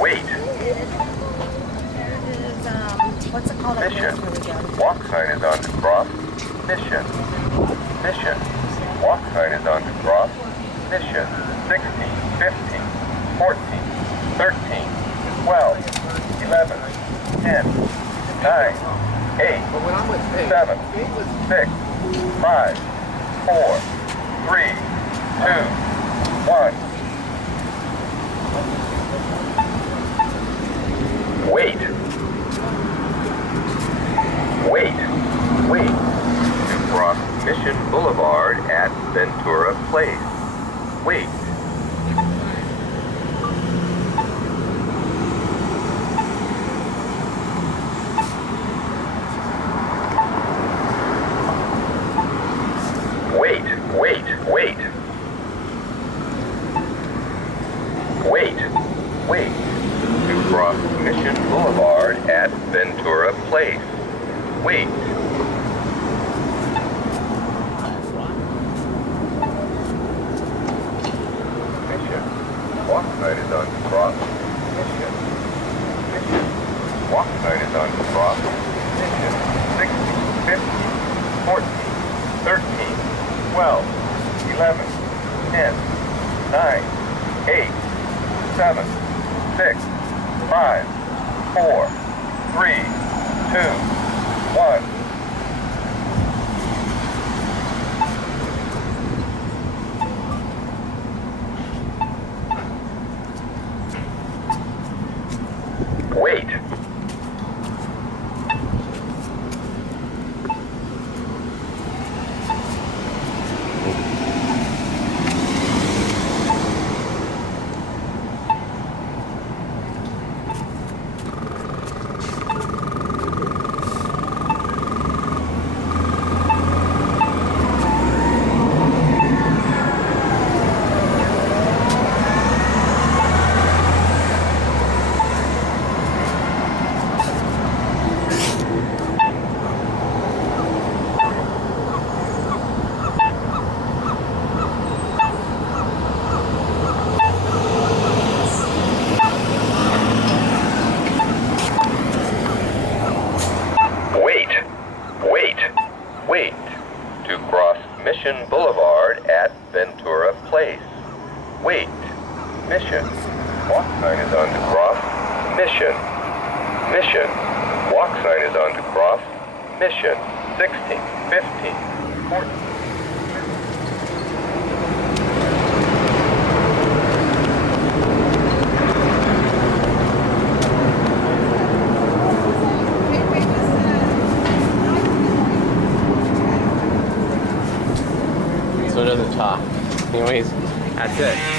Wait. What's it called? Mission. Walk sign is on to cross. Mission. Mission. Walk sign is on to cross. Mission. 16, 15, 14, 13, 12, 11, 10, 9, 8, 7, 6, 5, 4, 3, 2, 1. Wait. Wait. Wait. To cross Mission Boulevard at Ventura Place. Wait. Wait, wait, wait. Wait, wait. To cross Mission Boulevard at Ventura Place. Wait. Mission. Walk sign is on to cross. Mission. Mission. Walk sign is on to cross. Mission. 16, 15, 14, 13, 12, 11, 10, 9, 8, 7, 6, 5, 4, 3, 2, 1. Wait. Wait to cross Mission Boulevard at Ventura Place. Wait. Mission. Walk sign is on to cross. Mission. Mission. Walk sign is on to cross. Mission. 16, 15, 14. So it doesn't talk. Anyways, that's it.